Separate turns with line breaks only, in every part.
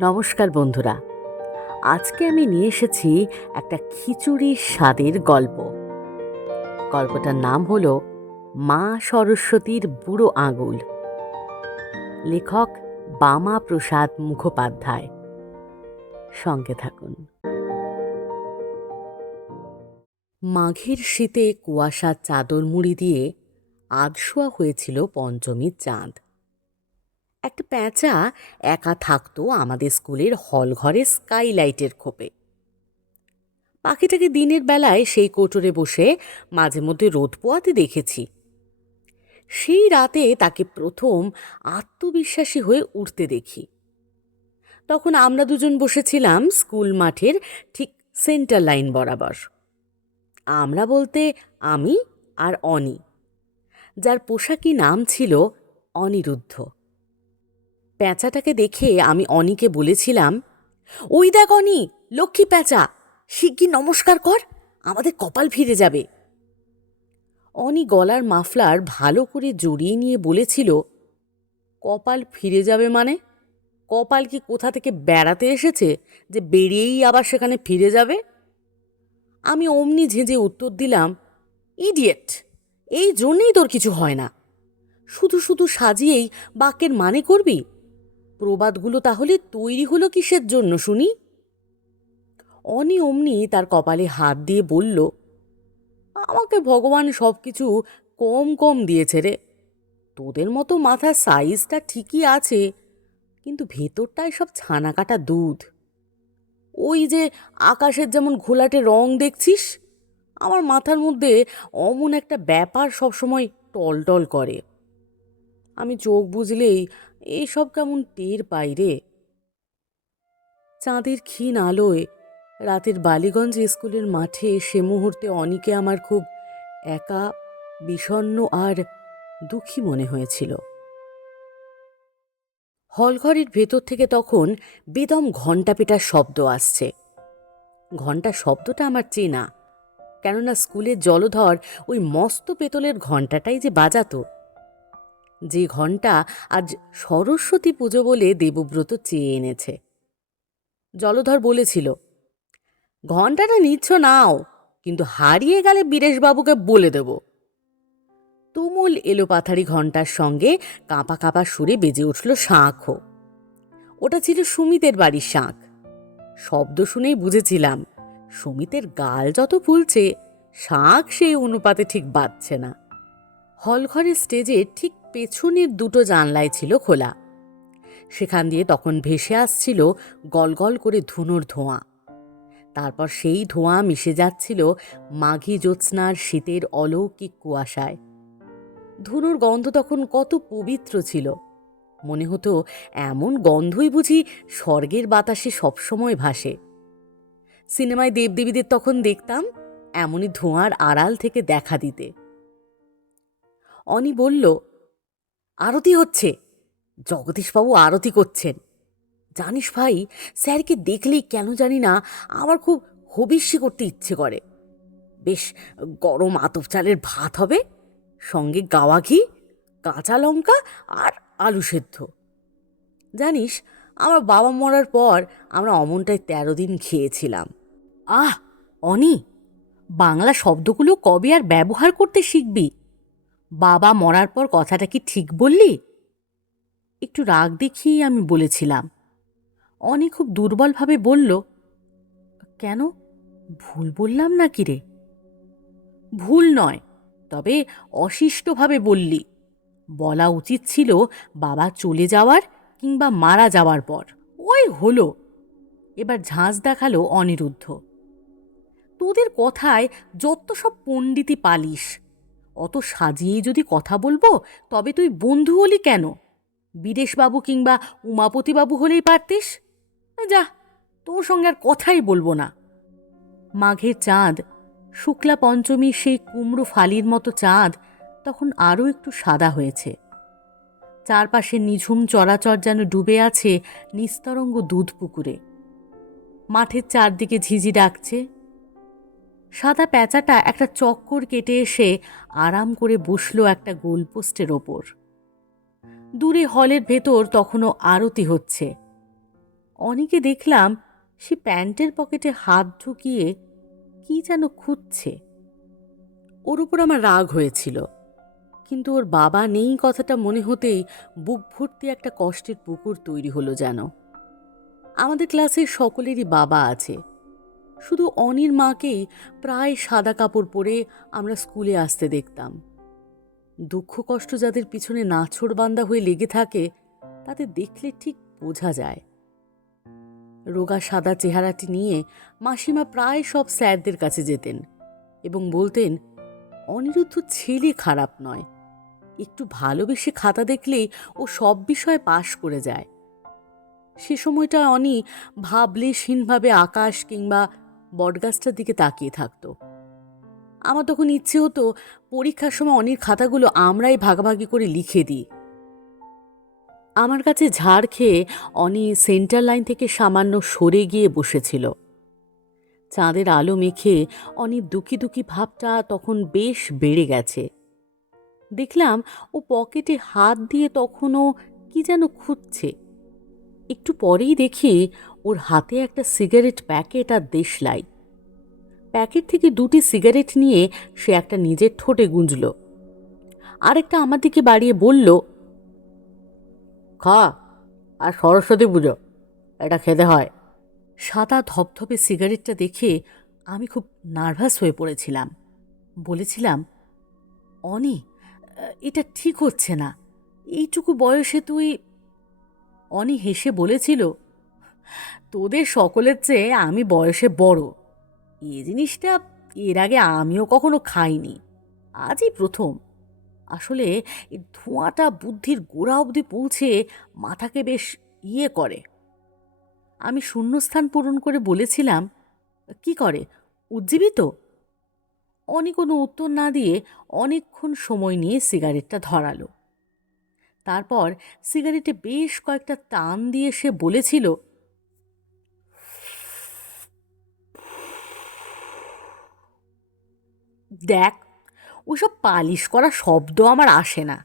নমস্কার বন্ধুরা। আজকে আমি নিয়ে এসেছি একটা খিচুড়ির স্বাদের গল্প। গল্পটার নাম হলো মা সরস্বতীর বুড়ো আঙুল। লেখক বামা প্রসাদ মুখোপাধ্যায়। সঙ্গে থাকুন। মাঘের শীতে কুয়াশার চাদর মুড়ি দিয়ে আধশোয়া হয়েছিল পঞ্চমীর চাঁদ। একটা প্যাঁচা একা থাকতো আমাদের স্কুলের হল ঘরে স্কাইলাইটের খোপে। পাখিটাকে দিনের বেলায় সেই কোটরে বসে মাঝে মধ্যে রোদ পোয়াতে দেখেছি। সেই রাতে তাকে প্রথম আত্মবিশ্বাসী হয়ে উঠতে দেখি। তখন আমরা দুজন বসেছিলাম স্কুল মাঠের ঠিক সেন্টার লাইন বরাবর। আমরা বলতে আমি আর অনি, যার পোশাকি নাম ছিল অনিরুদ্ধ। প্যাঁচাটাকে দেখে আমি অনিকে বলেছিলাম, ওই দেখ অনি, লক্ষ্মী প্যাঁচা, শিগগির নমস্কার কর, আমাদের কপাল ফিরে যাবে। অনি গলার মাফলার ভালো করে জড়িয়ে নিয়ে বলেছিল, কপাল ফিরে যাবে মানে? কপাল কি কোথা থেকে বেড়াতে এসেছে যে বেরিয়েই আবার সেখানে ফিরে যাবে? আমি অমনি ঝেঁঝে উত্তর দিলাম, ইডিয়েট, এই জন্যেই তোর কিছু হয় না। শুধু শুধু সাজিয়েই বাক্যের মানে করবি? প্রবাদগুলো তাহলে তৈরি হলো কিসের জন্য, শুনি? অনি অমনি তার কপালে হাত দিয়ে বলল, আমাকে ভগবান সব কিছু কম কম দিয়েছে রে। তোদের মতো মাথার সাইজটা ঠিকই আছে, কিন্তু ভেতরটায় সব ছানা কাটা দুধ। ওই যে আকাশের যেমন ঘোলাটে রং দেখছিস, আমার মাথার মধ্যে অমন একটা ব্যাপার সবসময় টলটল করে। আমি চোখ বুঝলেই এইসব কেমন টের বাইরে চাঁদের ক্ষীণ আলোয় রাতের বালিগঞ্জ স্কুলের মাঠে সে মুহূর্তে অনিকে আমার খুব একা, বিষণ্ণ আর দুঃখী মনে হয়েছিল। হলঘরের ভেতর থেকে তখন বেদম ঘণ্টা পেটার শব্দ আসছে। ঘণ্টা শব্দটা আমার চেনা, কেননা স্কুলের জলধর ওই মস্ত পেতলের ঘণ্টাটাই যে বাজাতো। যে ঘণ্টা আজ সরস্বতী পুজো বলে দেবব্রত চেয়ে এনেছে। জলধর বলেছিল, ঘণ্টাটা নিচ্ছ নাও, কিন্তু হারিয়ে গেলে বীরেশবাবুকে বলে দেব। তুমুল এলোপাথারি ঘণ্টার সঙ্গে কাঁপা কাঁপা সুরে বেজে উঠল শাঁখও ওটা ছিল সুমিতের বাড়ির শাঁখ। শব্দ শুনেই বুঝেছিলাম, সুমিতের গাল যত ফুলছে, শাঁখ সেই অনুপাতে ঠিক বাজছে না। হলঘরের স্টেজে ঠিক পেছনের দুটো জানলায় ছিল খোলা। সেখান দিয়ে তখন ভেসে আসছিল গলগল করে ধুনোর ধোঁয়া। তারপর সেই ধোঁয়া মিশে যাচ্ছিল মাঘী জ্যোৎস্নার শীতের অলৌকিক কুয়াশায়। ধুনোর গন্ধ তখন কত পবিত্র ছিল। মনে হতো এমন গন্ধই বুঝি স্বর্গের বাতাসে সবসময় ভাসে। সিনেমায় দেবদেবীদের তখন দেখতাম এমনই ধোঁয়ার আড়াল থেকে দেখা দিতে। অনি বলল আরতি হচ্ছে। জগদীশবাবু আরতি করছেন। জানিস ভাই, স্যারকে দেখলেই কেন জানি না আমার খুব হবিষ্যি করতে ইচ্ছে করে। বেশ, গরম আতপ চালের ভাত হবে, সঙ্গে গাওয়া ঘি, কাঁচা লঙ্কা আর আলু সেদ্ধ। জানিস, আমার বাবা মরার পর আমরা অমনটায় তেরো দিন খেয়েছিলাম। আহ, অনি, বাংলা শব্দগুলো কবে আর ব্যবহার করতে শিখবি? বাবা মরার পর কথাটা কি ঠিক বললি? একটু রাগ দেখিয়েই আমি বলেছিলাম। অনি খুব দুর্বলভাবে বলল, কেন? ভুল বললাম না কি রে? ভুল নয়, তবে অশিষ্টভাবে বললি। বলা উচিত ছিল বাবা চলে যাওয়ার কিংবা মারা যাওয়ার পর। ওই হলো। এবার ঝাঁজ দেখাল অনিরুদ্ধ। তোদের কথায় যত সব পণ্ডিতি পালিস অত সাজিয়েই যদি কথা বলব, তবে তুই বন্ধু হলি কেন? বীরেশবাবু কিংবা উমাপতিবাবু হলেই পারতিস? যা, তোর সঙ্গে আর কথাই বলব না। মাঘের চাঁদ, শুক্লা পঞ্চমীর সেই কুমড়ো ফালির মতো চাঁদ তখন আরও একটু সাদা হয়েছে। চারপাশে নিঝুম চরাচর যেন ডুবে আছে নিস্তরঙ্গ দুধ পুকুরে মাঠের চারদিকে ঝিঝি ডাকছে সাদা প্যাঁচাটা একটা চক্কর কেটে এসে আরাম করে বসল একটা গোলপোস্টের ওপর। দূরে হলের ভেতর তখনও আরতি হচ্ছে। অনেকে দেখলাম সে প্যান্টের পকেটে হাত ঢুকিয়ে কি যেন খুঁজছে। ওর উপর আমার রাগ হয়েছিল, কিন্তু ওর বাবা নেই কথাটা মনে হতেই বুক ভর্তি একটা কষ্টের পুকুর তৈরি হলো যেন। আমাদের ক্লাসের সকলেরই বাবা আছে শুধু অনির মাকেই প্রায় সাদা কাপড় পরে আমরা স্কুলে আসতে দেখতাম। দুঃখ কষ্ট যাদের পিছনে নাছড় বান্দা হয়ে লেগে থাকে, তাদের দেখলে ঠিক বোঝা যায়। রোগা সাদা চেহারাটি নিয়ে মাসিমা প্রায় সব স্যারদের কাছে যেতেন এবং বলতেন, অনিরুদ্ধ ছেলে খারাপ নয়। একটু ভালোবেসে খাতা দেখলেই ও সব বিষয়ে পাশ করে যায়। সে সময়টা অনি ভাবলেশহীনভাবে আকাশ কিংবা বটগাছটার দিকে তাকিয়ে থাকতো। আমার তখন ইচ্ছে হতো পরীক্ষার সময় অনির খাতাগুলো আমরাই ভাগাভাগি করে লিখে দিই। আমার কাছে ঝাড় খেয়ে অনি সেন্টার লাইন থেকে সামান্য সরে গিয়ে বসেছিল। চাঁদের আলো মেখে অনির দুঃখী দুঃখী ভাবটা তখন বেশ বেড়ে গেছে। দেখলাম ও পকেটে হাত দিয়ে তখনও কি যেন খুঁজছে। একটু পরেই দেখি ওর হাতে একটা সিগারেট প্যাকেট আর দেশলাই প্যাকেট থেকে দুটি সিগারেট নিয়ে সে একটা নিজের ঠোঁটে গুঁজল। আরেকটা আমার দিকে বাড়িয়ে বলল, খা, আর সরস্বতী পুজো, এটা খেতে হয়। সাদা ধপধপে সিগারেটটা দেখে আমি খুব নার্ভাস হয়ে পড়েছিলাম। বলেছিলাম, অনি, এটা ঠিক হচ্ছে না। এইটুকু বয়সে তুই অনি হেসে বলেছিল তোদের সকলের চেয়ে আমি বয়সে বড়। এ জিনিসটা এর আগে আমিও কখনো খাইনি। আজই প্রথম। আসলে এই ধোঁয়াটা বুদ্ধির গোড়া অবধি পৌঁছে মাথাকে বেশ ইয়ে করে। আমি শূন্যস্থান পূরণ করে বলেছিলাম, কি করে? উজ্জীবিত অনি কোনো উত্তর না দিয়ে অনেকক্ষণ সময় নিয়ে সিগারেটটা ধরালো। তারপর সিগারেটে বেশ কয়েকটা টান দিয়ে সে বলেছিল দেখ ওসব পালিশ করা শব্দ আমার আসে না।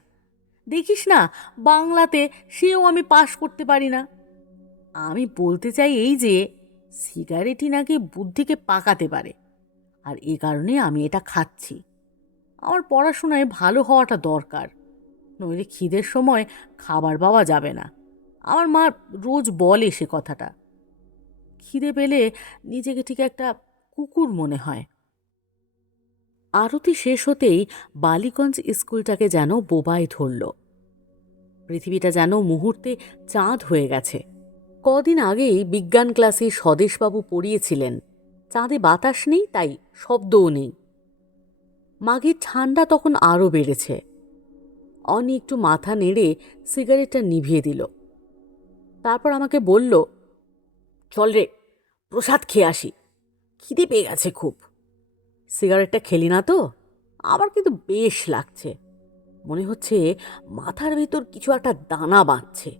দেখিস না, বাংলাতে সেও আমি পাশ করতে পারি না। আমি বলতে চাই এই যে, সিগারেটই নাকি বুদ্ধিকে পাকাতে পারে। আর এ কারণে আমি এটা খাচ্ছি। আমার পড়াশোনায় ভালো হওয়াটা দরকার। নইলে খিদের সময় খাবার পাওয়া যাবে না। আমার মা রোজ বলে সে কথাটা। খিদে পেলে নিজেকে ঠিক একটা কুকুর মনে হয়। আরতি শেষ হতেই বালিগঞ্জ স্কুলটাকে যেন বোবায় ধরল। পৃথিবীটা যেন মুহূর্তে চাঁদ হয়ে গেছে। কদিন আগেই বিজ্ঞান ক্লাসে স্বদেশবাবু পড়িয়েছিলেন। চাঁদে বাতাস নেই, তাই শব্দও নেই। মাঘের ঠান্ডা তখন আরও বেড়েছে। অনি একটু মাথা নেড়ে সিগারেটটা নিভিয়ে দিল। তারপর আমাকে বলল, চল রে, প্রসাদ খেয়ে আসি। খিদে পেয়ে গেছে খুব। সিগারেটটা খেলি না তো? আমার কিন্তু বেশ লাগছে। মনে হচ্ছে মাথার ভেতর কিছু একটা দানা বাঁধছে।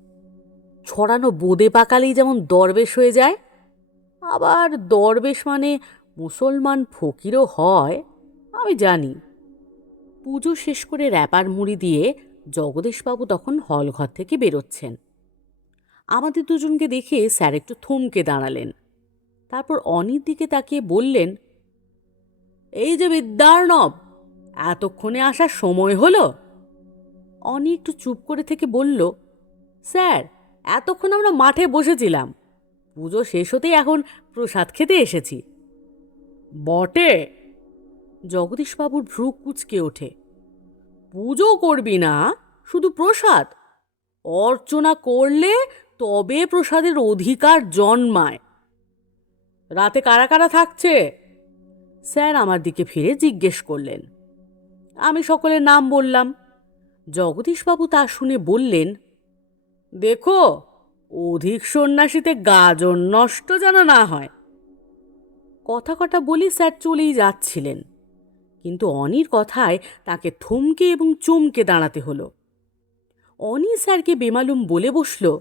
ছড়ানো বোদে পাকালেই যেমন দরবেশ হয়ে যায়। আবার দরবেশ মানে মুসলমান ফকিরও হয়, আমি জানি। পুজো শেষ করে র্যাপার মুড়ি দিয়ে জগদীশবাবু তখন হলঘর থেকে বেরোচ্ছেন। আমাদের দুজনকে দেখে স্যার একটু থমকে দাঁড়ালেন। তারপর অনির দিকে তাকিয়ে বললেন এই যে বিদ্যার্ণব, এতক্ষণে আসার সময় হলো। অনি একটু চুপ করে থেকে বলল, স্যার, এতক্ষণ আমরা মাঠে বসেছিলাম। পুজো শেষ হতেই এখন প্রসাদ খেতে এসেছি। বটে! জগদীশবাবুর ভ্রু কুচকে ওঠে। পুজো করবি না, শুধু প্রসাদ? অর্চনা করলে তবে প্রসাদের অধিকার জন্মায়। রাতে কারা কারা থাকছে? স্যার আমার দিকে ফিরে জিজ্ঞেস করলেন। আমি সকলের নাম বললাম। জগদীশবাবু তা শুনে বললেন, দেখো, অধিক সন্ন্যাসীতে গাজন নষ্ট যেন না হয়। কথা কটা বলি স্যার চলেই যাচ্ছিলেন। কিন্তু অনির কথায় তাকে থমকে এবং চমকে দাঁড়াতে হলো। অনি স্যারকে বেমালুম বলে বসল,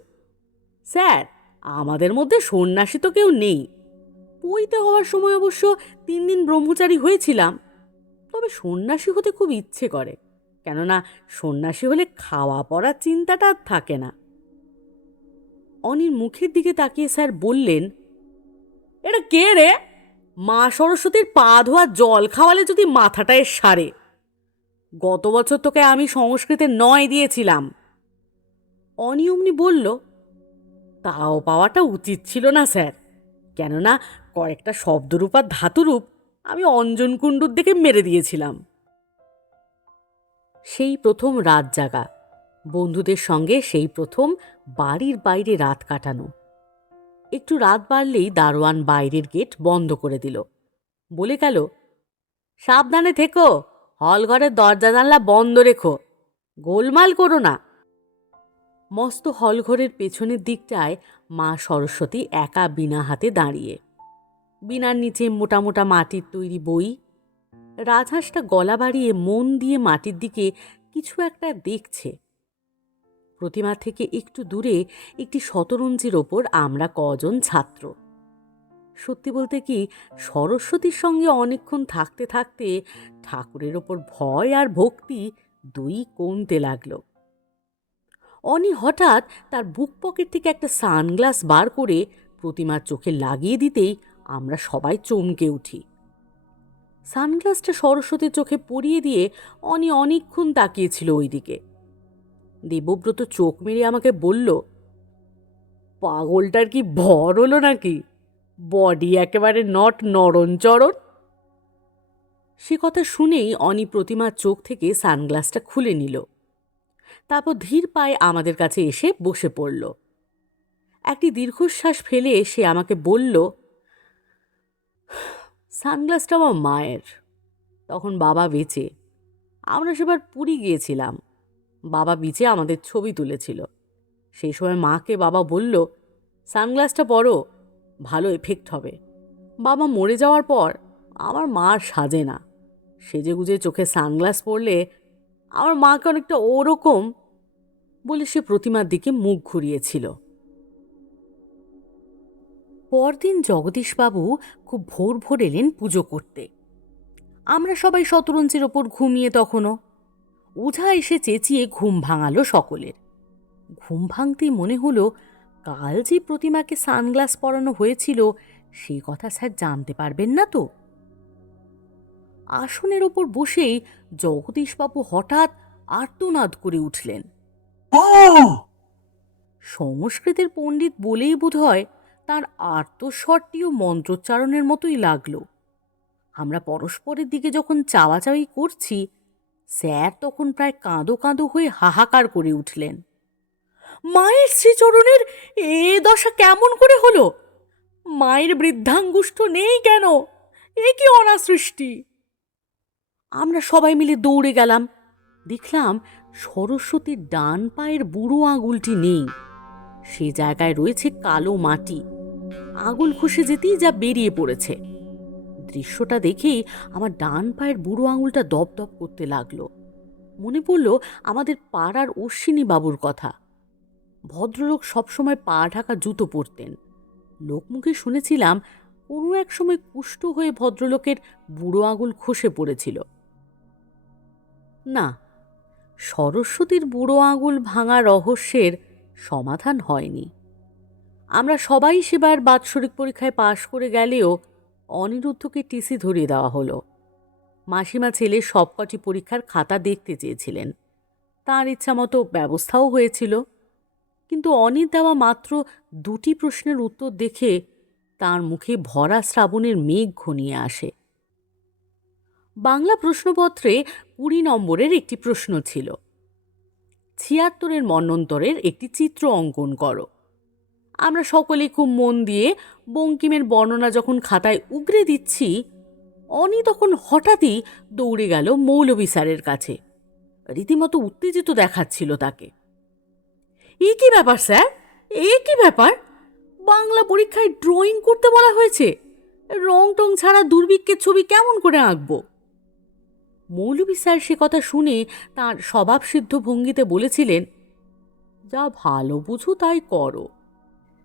স্যার, আমাদের মধ্যে সন্ন্যাসী তো কেউ নেই। পইতে হওয়ার সময় অবশ্য তিন দিন ব্রহ্মচারী হয়েছিলাম। তবে সন্ন্যাসী হতে খুব ইচ্ছে করে, কেননা সন্ন্যাসী হলে খাওয়া পড়ার চিন্তাটা আর থাকে না। অনির মুখের দিকে তাকিয়ে স্যার বললেন, এটা কে রে? মা সরস্বতীর পা ধোয়া জল খাওয়ালে যদি মাথাটায় সারে। গত বছর তোকে আমি সংস্কৃতে নয় দিয়েছিলাম। অনিয়মনি বলল, তাও পাওয়াটা উচিত ছিল না স্যার। কেননা কয়েকটা শব্দরূপ আর ধাতুরূপ আমি অঞ্জন কুণ্ডুর দিকে মেরে দিয়েছিলাম। সেই প্রথম রাত জাগা, বন্ধুদের সঙ্গে সেই প্রথম বাড়ির বাইরে রাত কাটানো। একটু রাত বাড়লেই দারোয়ান বাইরের গেট বন্ধ করে দিল। বলে গেল, সাবধানে থেকো হল ঘরের দরজা জানলা বন্ধ রেখো, গোলমাল করো না। মস্ত হলঘরের পেছনের দিকটায় মা সরস্বতী একা বিনা হাতে দাঁড়িয়ে। বিনার নিচে মোটা মোটা মাটির তৈরি বই। রাজহাঁসটা গলা বাড়িয়ে মন দিয়ে মাটির দিকে কিছু একটা দেখছে। প্রতিমা থেকে একটু দূরে একটি শতরঞ্জির ওপর আমরা কজন ছাত্র। সত্যি বলতে কি, সরস্বতীর সঙ্গে অনেকক্ষণ থাকতে থাকতে ঠাকুরের ওপর ভয় আর ভক্তি দুই কমতে লাগল। অনি হঠাৎ তার বুক পকেট থেকে একটা সানগ্লাস বার করে প্রতিমার চোখে লাগিয়ে দিতেই আমরা সবাই চমকে উঠি। সানগ্লাসটা সরস্বতীর চোখে পরিয়ে দিয়ে অনি অনেকক্ষণ তাকিয়েছিল ওইদিকে। দেবব্রত চোখ মেরে আমাকে বলল, পাগলটার কি ভর হলো নাকি? বডি একেবারে নট নরণচরণ সে কথা শুনেই অনি প্রতিমার চোখ থেকে সানগ্লাসটা খুলে নিল। তারপর ধীর পায়ে আমাদের কাছে এসে বসে পড়ল। একটি দীর্ঘশ্বাস ফেলে সে আমাকে বলল, সানগ্লাসটা আমার মায়ের। তখন বাবা বেঁচে। আমরা সেবার পুরী গিয়েছিলাম। বাবা বিচে আমাদের ছবি তুলেছিল। সেই সময় মাকে বাবা বলল, সানগ্লাসটা পরো, ভালো এফেক্ট হবে। বাবা মরে যাওয়ার পর আমার মা সাজে না। সেজে গুজে চোখে সানগ্লাস পরলে আমার মাকে অনেকটা ওরকম বলে সে প্রতিমার দিকে মুখ ঘুরিয়েছিল। পরদিন জগদীশবাবু খুব ভোর ভোর এলেন পুজো করতে। আমরা সবাই শতরঞ্চির ওপর ঘুমিয়ে তখনও। ওঝা এসে চেঁচিয়ে ঘুম ভাঙালো সকলের। ঘুম ভাঙতেই মনে হলো, কাল যে প্রতিমাকে সানগ্লাস পরানো হয়েছিল, সে কথা স্যার জানতে পারবেন না তো। আসনের ওপর বসেই জগদীশবাবু হঠাৎ আর্তনাদ করে উঠলেন। সংস্কৃতের পণ্ডিত বলেই বোধ হয় তার আর্তস্বরটিও মন্ত্রোচ্চারণের মতোই লাগল। আমরা পরস্পরের দিকে যখন চাওয়াচাওয়ি করছি, স্যার তখন প্রায় কাঁদো কাঁদো হয়ে হাহাকার করে উঠলেন। মায়ের শ্রীচরণের এ দশা কেমন করে হলো? মায়ের বৃদ্ধাঙ্গুষ্ঠ নেই কেন? এ কি অনাসৃষ্টি? আমরা সবাই মিলে দৌড়ে গেলাম। দেখলাম সরস্বতীর ডান পায়ের বুড়ো আঙুলটি নেই। সে জায়গায় রয়েছে কালো মাটি। আঙুল খসে যেতেই যা বেরিয়ে পড়েছে। দৃশ্যটা দেখেই আমার ডান পায়ের বুড়ো আঙুলটা দপদপ করতে লাগল। মনে পড়ল আমাদের পাড়ার অশ্বিনী বাবুর কথা। ভদ্রলোক সবসময় পা ঢাকা জুতো পরতেন। লোকমুখে শুনেছিলাম কোনো এক সময় কুষ্ঠ হয়ে ভদ্রলোকের বুড়ো আঙুল খসে পড়েছিল। না সরস্বতীর বুড়ো আঙুল ভাঙা রহস্যের সমাধান হয়নি। আমরা সবাই সেবার বাৎসরিক পরীক্ষায় পাশ করে গেলেও অনিরুদ্ধকে টিসি ধরিয়ে দেওয়া হলো। মাসিমা ছেলে সবকটি পরীক্ষার খাতা দেখতে চেয়েছিলেন। তার ইচ্ছা মতো ব্যবস্থাও হয়েছিল। কিন্তু অনির দেওয়া মাত্র দুটি প্রশ্নের উত্তর দেখে তার মুখে ভরা শ্রাবণের মেঘ ঘনিয়ে আসে। বাংলা প্রশ্নপত্রে কুড়ি নম্বরের একটি প্রশ্ন ছিল। ছিয়াত্তরের মন্বন্তরের একটি চিত্র অঙ্কন করো। আমরা সকলে খুব মন দিয়ে বঙ্কিমের বর্ণনা যখন খাতায় উগরে দিচ্ছি, অনি তখন হঠাৎই দৌড়ে গেল মৌলবী স্যারের কাছে। রীতিমতো উত্তেজিত দেখাচ্ছিল তাকে। এ কি ব্যাপার স্যার? এ কি ব্যাপার? বাংলা পরীক্ষায় ড্রয়িং করতে বলা হয়েছে। রং টং ছাড়া দুর্ভিক্ষের ছবি কেমন করে আঁকবো? মৌলবী স্যার সে কথা শুনে তার স্বভাবসিদ্ধ ভঙ্গিতে বলেছিলেন, যা ভালো বুঝো তাই করো।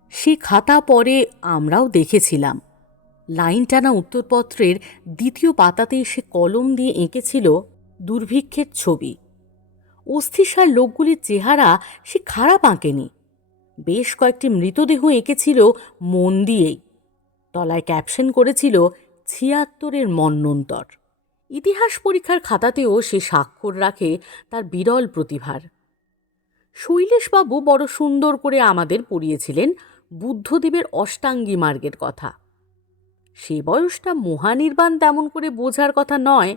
সে খাতা পরে আমরাও দেখেছিলাম। লাইন টানা উত্তরপত্রের দ্বিতীয় পাতাতে সে কলম দিয়ে এঁকেছিল দুর্ভিক্ষের ছবি। অস্থিসার লোকগুলির চেহারা সে খারাপ আঁকেনি। বেশ কয়েকটি মৃতদেহ এঁকেছিল মন দিয়েই। তলায় ক্যাপশন করেছিল, ছিয়াত্তরের মন্নন্তর। ইতিহাস পরীক্ষার খাতাতেও সে স্বাক্ষর রাখে তার বিরল প্রতিভার। শৈলেশবাবু বড় সুন্দর করে আমাদের পড়িয়েছিলেন বুদ্ধদেবের অষ্টাঙ্গী মার্গের কথা। সে বয়সটা মহানির্বাণ তেমন করে বোঝার কথা নয়,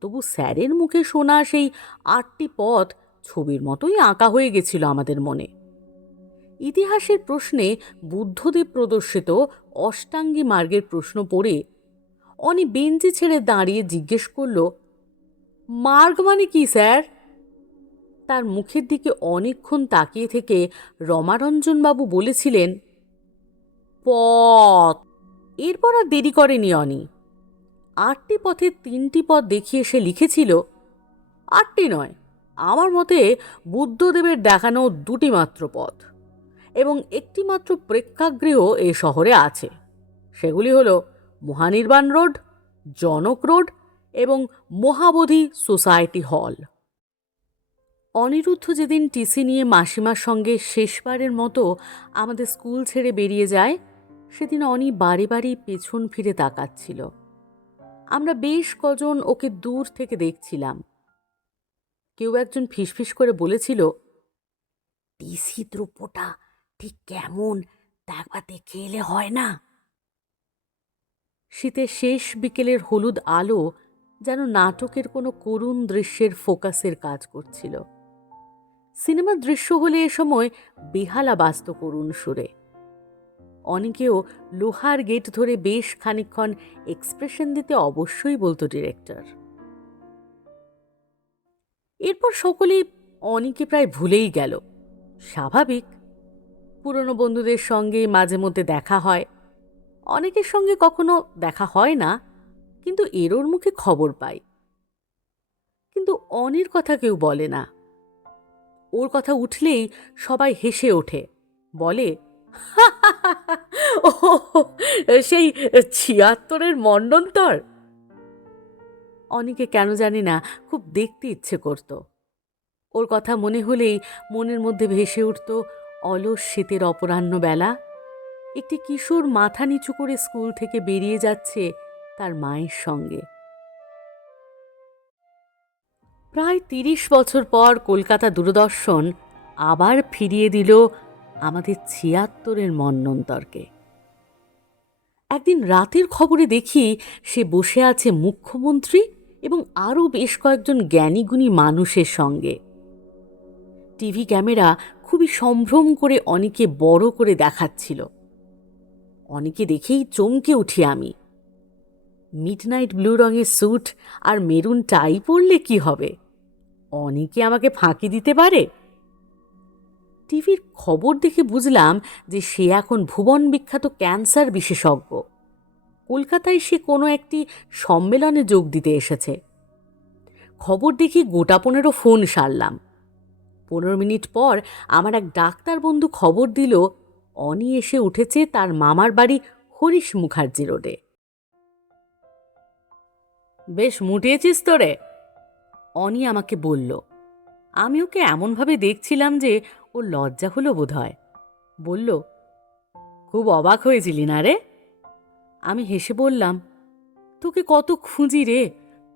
তবু স্যারের মুখে শোনা সেই আটটি পথ ছবির মতোই আঁকা হয়ে গেছিল আমাদের মনে। ইতিহাসের প্রশ্নে বুদ্ধদেব প্রদর্শিত অষ্টাঙ্গী মার্গের প্রশ্ন পড়ে অনি বেঞ্চি ছেড়ে দাঁড়িয়ে জিজ্ঞেস করল, মার্গ মানে কি, স্যার? তার মুখের দিকে অনেকক্ষণ তাকিয়ে থেকে রমারঞ্জনবাবু বলেছিলেন, পথ। এরপর আর দেরি করেনি অনি। আটটি পথে তিনটি পথ দেখিয়ে সে লিখেছিল, আটটি নয়, আমার মতে বুদ্ধদেবের দেখানো দুটি মাত্র পথ এবং একটি মাত্র প্রেক্ষাগৃহ এ শহরে আছে। সেগুলি হল মহানির্বাণ রোড, জনক রোড এবং মহাবোধি সোসাইটি হল। অনিরুদ্ধ যেদিন টিসি নিয়ে মাসিমার সঙ্গে শেষবারের মতো আমাদের স্কুল ছেড়ে বেরিয়ে যায়, সেদিন অনি বাড়ি বাড়ি পেছন ফিরে তাকাচ্ছিল। আমরা বেশ কজন ওকে দূর থেকে দেখছিলাম। কেউ একজন ফিসফিস করে বলেছিল, টিসি দ্রব্যটা ঠিক কেমন? তা একবার দেখে এলে হয় না? শীতের শেষ বিকেলের হলুদ আলো যেন নাটকের কোনো করুণ দৃশ্যের ফোকাসের কাজ করছিল। সিনেমার দৃশ্য হলে এ সময় বেহালা বাস্ত করুণ সুরে। অনেকেও লোহার গেট ধরে বেশ খানিকক্ষণ এক্সপ্রেশন দিতে অবশ্যই বলতো ডিরেক্টর। এরপর সকলেই অনিকে প্রায় ভুলেই গেল। স্বাভাবিক, পুরনো বন্ধুদের সঙ্গে মাঝে মধ্যে দেখা হয়। অনেকের সঙ্গে কখনো দেখা হয় না, কিন্তু এরোর মুখে খবর পাই। কিন্তু অনির কথা কেউ বলে না। ওর কথা উঠলেই সবাই হেসে ওঠে। বলে ও সেই ছিয়াত্তরের মণ্ডন্তর অনেকে কেন জানি না, খুব দেখতে ইচ্ছে করত। ওর কথা মনে হলেই মনের মধ্যে ভেসে উঠত অলস শীতের অপরাহ্ন বেলা একটি কিশোর মাথা নিচু করে স্কুল থেকে বেরিয়ে যাচ্ছে তার মায়ের সঙ্গে। প্রায় তিরিশ বছর পর কলকাতা দূরদর্শন আবার ফিরিয়ে দিল আমাদের ছিয়াত্তরের মন্নন্তরকে। একদিন রাতের খবরে দেখি সে বসে আছে মুখ্যমন্ত্রী এবং আরও বেশ কয়েকজন জ্ঞানীগুণী মানুষের সঙ্গে। টিভি ক্যামেরা খুবই সম্ভ্রম করে অনেকে বড় করে দেখাচ্ছিল। অনেকে দেখেই চমকে উঠি আমি। মিডনাইট ব্লু রঙের স্যুট আর মেরুন টাই পরলে কি হবে? অনেকে আমাকে ফাঁকি দিতে পারে? টিভির খবর দেখে বুঝলাম যে সে এখন ভুবন বিখ্যাত ক্যান্সার বিশেষজ্ঞ। কলকাতায় সে কোনো একটি সম্মেলনে যোগ দিতে এসেছে। খবর দেখি গোটা পনেরো ফোন সারলাম। পনেরো মিনিট পর আমার এক ডাক্তার বন্ধু খবর দিল অনি এসে উঠেছে তার মামার বাড়ি হরিশ মুখার্জি রোডে। বেশ মুটিয়েছিস তোরে অনি আমাকে বলল। আমি ওকে এমনভাবে দেখছিলাম যে ওর লজ্জা হলো বোধ হয় বলল, খুব অবাক হয়েছিলি না রে? আমি হেসে বললাম, তোকে কত খুঁজি রে,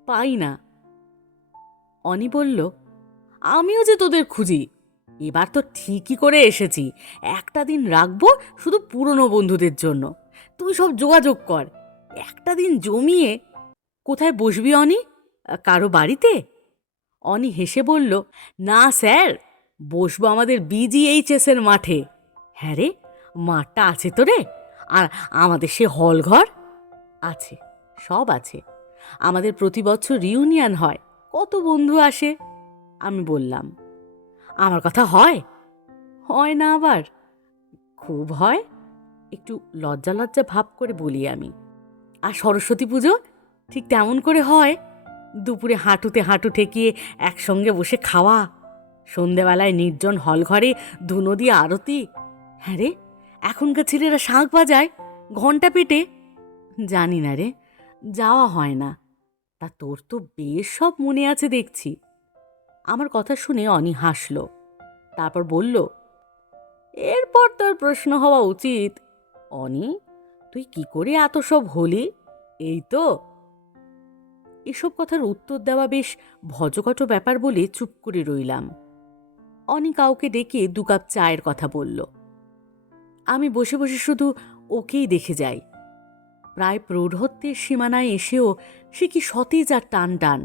পাই না। অনি বলল, আমিও যে তোদের খুঁজি। এবার তো ঠিকই করে এসেছি। একটা দিন রাখব শুধু পুরনো বন্ধুদের জন্য। তুই সব যোগাযোগ কর। একটা দিন জমিয়ে কোথায় বসবি অনি? কারও বাড়িতে? অনি হেসে বলল, না স্যার, বসবো আমাদের বিজিএইচএস এর মাঠে। হ্যাঁ রে, মাঠটা আছে তো রে? আর আমাদের সে হল ঘর? আছে, সব আছে। আমাদের প্রতি বছর রিউনিয়ন হয়। কত বন্ধু আসে? আমি বললাম আমার কথা হয়? হয় না আবার। খুব হয়? একটু লজ্জা লজ্জা ভাব করে বলি আমি। আর সরস্বতী পুজো ঠিক তেমন করে হয়। দুপুরে হাঁটুতে হাঁটু ঠেকিয়ে একসঙ্গে বসে খাওয়া। সন্ধেবেলায় নির্জন হল ঘরে ধুনো দিয়ে আরতি। হ্যাঁ রে, এখনকার ছেলেরা শাঁখ বাজায়, ঘণ্টা পেটে। জানি না রে, যাওয়া হয় না। তা তোর তো বেশ সব মনে আছে দেখছি। আমার কথা শুনে অনি হাসল। তারপর বলল, এরপর তোর প্রশ্ন হওয়া উচিত। অনি, তুই কি করে এত সব হলি? এই তো এসব কথার উত্তর দেওয়া বেশ ভজকট ব্যাপার বলে চুপ করে রইলাম। অনি কাউকে ডেকে দু কাপ চায়ের কথা বলল, আমি বসে বসে শুধু ওকেই দেখে যাই। প্রায় প্রৌঢ়ত্বের সীমানায় এসেও সে কি সতেজ আর টান টান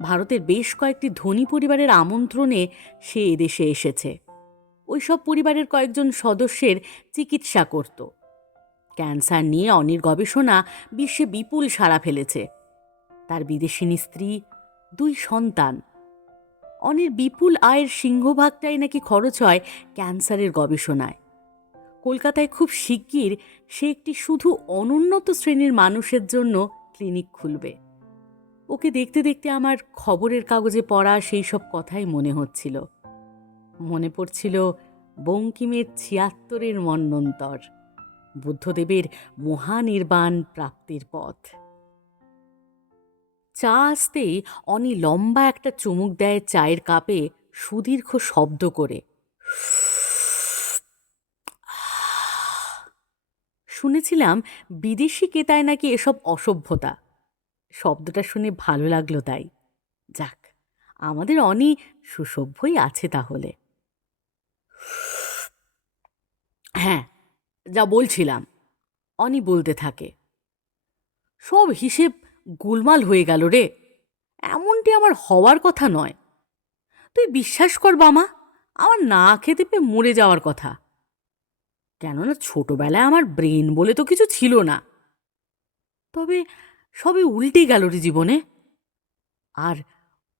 ভারতের বেশ কয়েকটি ধনী পরিবারের আমন্ত্রণে সে এদেশে এসেছে। ওইসব পরিবারের কয়েকজন সদস্যের চিকিৎসা করত। ক্যান্সার নিয়ে অনির গবেষণা বিশ্বে বিপুল সাড়া ফেলেছে। তার বিদেশিনী স্ত্রী, দুই সন্তান। অনির বিপুল আয়ের সিংহভাগটাই নাকি খরচ হয় ক্যান্সারের গবেষণায়। কলকাতায় খুব শিগগির সে একটি শুধু অনুন্নত শ্রেণির মানুষের জন্য ক্লিনিক খুলবে। ওকে দেখতে দেখতে আমার খবরের কাগজে পড়া সেই সব কথাই মনে হচ্ছিল। মনে পড়ছিল বঙ্কিমের ছিয়াত্তরের মন্বন্তর বুদ্ধদেবের মহানির্বাণ প্রাপ্তির পথ। চা আসতেই অনি লম্বা একটা চুমুক দেয় চায়ের কাপে সুদীর্ঘ শব্দ করে। শুনেছিলাম বিদেশি কেতায় নাকি এসব অসভ্যতা। শব্দটা শুনে ভালো লাগল তাই। যাক, আমাদের অনি সুসভ্যই আছে তাহলে। হ্যাঁ যা বলছিলাম, অনি বলতে থাকে। সব হিসেব গোলমাল হয়ে গেল রে। এমনটি আমার হওয়ার কথা নয়। তুই বিশ্বাস কর বামা, আমার না খেতে পেয়ে মরে যাওয়ার কথা। কেননা ছোটবেলায় আমার ব্রেন বলে তো কিছু ছিল না। তবে সবই উল্টে গেল রে জীবনে। আর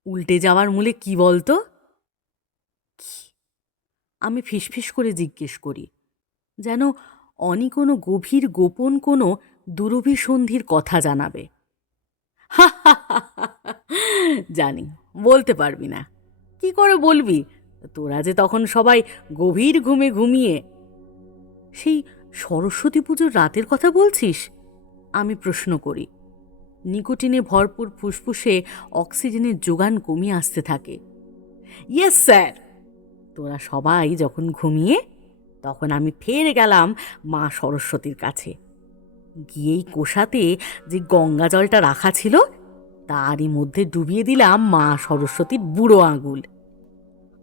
উল্টে যাওয়ার মূলে কি বলতো? আমি ফিসফিস করে জিজ্ঞেস করি, যেন অনি কোনো গভীর গোপন কোনো দুরভিসন্ধির কথা জানাবে। জানি, বলতে পারবি না। কি করে বলবি? তোরা যে তখন সবাই গভীর ঘুমে ঘুমিয়ে। সেই সরস্বতী পুজোর রাতের কথা বলছিস? আমি প্রশ্ন করি। নিকোটিনে ভরপুর ফুসফুসে অক্সিজেনের যোগান কমিয়ে আসতে থাকে। Yes, sir. তোরা সবাই যখন ঘুমিয়ে, তখন আমি ফের গেলাম মা সরস্বতীর কাছে। গিয়েই কোষাতে যে গঙ্গা জলটা রাখা ছিল, তারই মধ্যে ডুবিয়ে দিলাম মা সরস্বতীর বুড়ো আঙুল।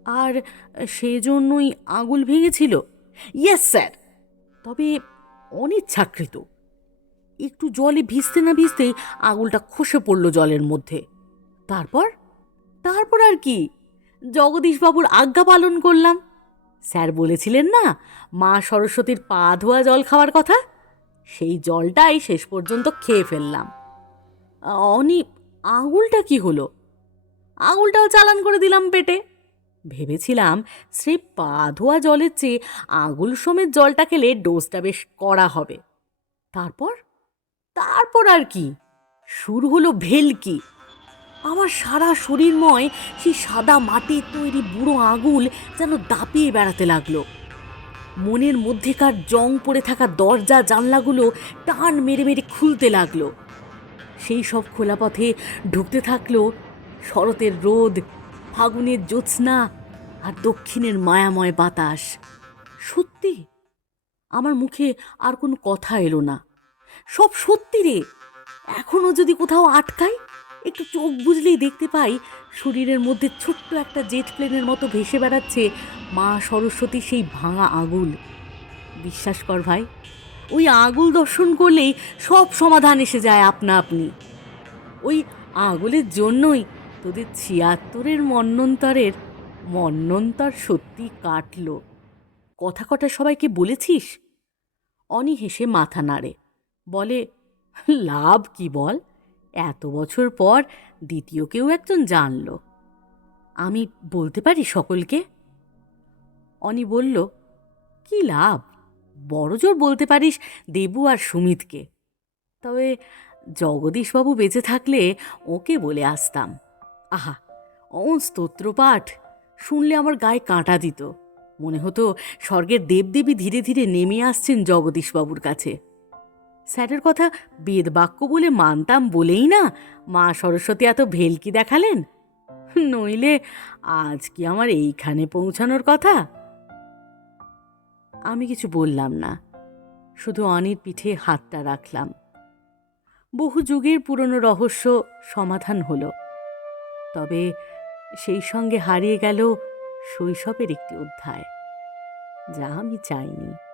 আর সেজন্যই আঙুল ভেঙেছিল। Yes, sir. তবে অনিচ্ছাকৃত। একটু জলে ভিজতে না ভিজতেই আঙুলটা খসে পড়ল জলের মধ্যে। তারপর? তারপর আর কি? জগদীশবাবুর আজ্ঞা পালন করলাম। স্যার বলেছিলেন না, মা সরস্বতীর পা ধোয়া জল খাওয়ার কথা? সেই জলটাই শেষ পর্যন্ত খেয়ে ফেললাম। অনি, আঙুলটা কি হলো? আঙুলটাও চালান করে দিলাম পেটে। ভেবেছিলাম শ্রী পা ধোয়া জলের চেয়ে আঙুল সমেত জলটা খেলে ডোজটা বেশ কড়া হবে। তারপর? তারপর আর কি? শুরু হলো ভেলকি। আমার সারা শরীরময় সেই সাদা মাটির তৈরি বুড়ো আঙুল যেন দাপিয়ে বেড়াতে লাগল। মনের মধ্যেকার জং পড়ে থাকা দরজা জানলাগুলো টান মেরে মেরে খুলতে লাগল। সেই সব খোলা পথে ঢুকতে থাকল শরতের রোদ, ফাগুনের জ্যোৎস্না আর দক্ষিণের মায়াময় বাতাস। সত্যি, আমার মুখে আর কোনো কথা এলো না। সব সত্যি রে। এখনও যদি কোথাও আটকাই, একটু চোখ বুঝলেই দেখতে পাই শরীরের মধ্যে ছোট্ট একটা জেট প্লেনের মতো ভেসে বেড়াচ্ছে মা সরস্বতী সেই ভাঙা আগুল। বিশ্বাস কর ভাই, ওই আগুল দর্শন করলেই সব সমাধান এসে যায় আপনা আপনি। ওই আগুলের জন্যই তোদের ছিয়াত্তরের মন্নন্তরের মন্নন্তর সত্যি কাটলো। কথা কটা সবাইকে বলেছিস? অনি হেসে মাথা নাড়ে। বলে, লাভ কি বল? এত বছর পর দ্বিতীয় কেউ একজন জানল। আমি বলতে পারি সকলকে? অনি বলল, কি লাভ? বড় জোর বলতে পারিস দেবু আর সুমিতকে। তবে জগদীশবাবু বেঁচে থাকলে ওকে বলে আসতাম। আহা, অমন স্তোত্রপাঠ। শুনলে আমার গায়ে কাঁটা দিত। মনে হতো স্বর্গের দেবদেবী ধীরে ধীরে নেমে আসছেন জগদীশবাবুর কাছে। স্যারের কথা বেদ বাক্য বলে মানতাম বলেই না। মা সরস্বতী এত ভেলকি দেখালেন। নইলে আজ কি আমার এইখানে পৌঁছানোর কথা? আমি কিছু বললাম না। শুধু অনির পিঠে হাতটা রাখলাম। বহু যুগের পুরনো রহস্য সমাধান হলো। তবে সেই সঙ্গে হারিয়ে গেল শৈশবের একটি অধ্যায়। যা আমি চাইনি।